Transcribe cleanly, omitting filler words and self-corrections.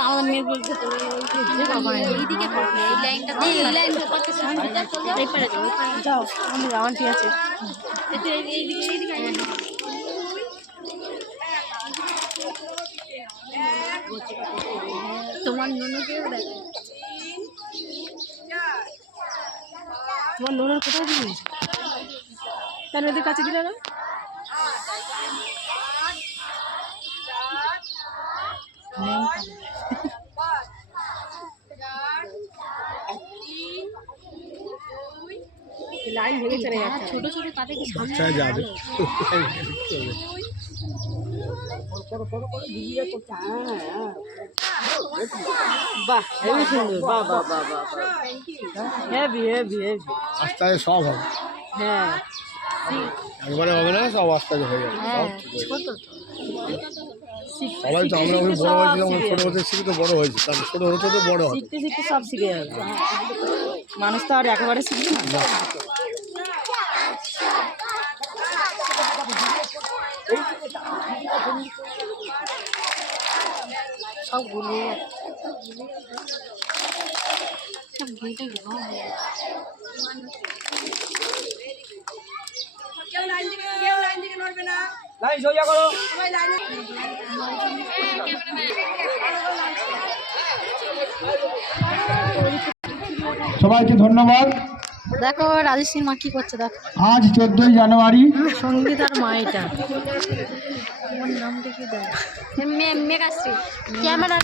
আমাদের মেয়ে বলছে এইদিকে এই লাইনটা যাও আমি যাওয়ান ঠিক আছে তোমার নুনুকেও দেখো তোমার নুনুর কোথায় দিস কেন ওদের কাছে দিলে না লাইন ভেঙে চলে যাচ্ছে ছোট ছোট তাদের কি সামনে যাবে বাহ হেভি সুন্দর বাহ বাহ বাহ বাহ হেভি হেভি হেভি আস্তে সব হবে হ্যাঁ একবারে হবে না সব আস্তে হয়ে যাবে ছোট সবাই তো আমরা বড় হয়েছিলাম ছোট হতে শিখে তো বড় হয়েছি তাহলে ছোট হতে তো বড় হবে শিখতে শিখতে সব শিখে যাবে মানুষ তো আর একেবারে শিখবে না সব গুলিয়ে সব ঘেটে গেল সবাইকে ধন্যবাদ। দেখো রাজেশের মা কি করছে দেখো আজ 14ই জানুয়ারি সঙ্গীতার মা এটা আমার নামটা কি দেয় মেঘাশ্রী ক্যামেরার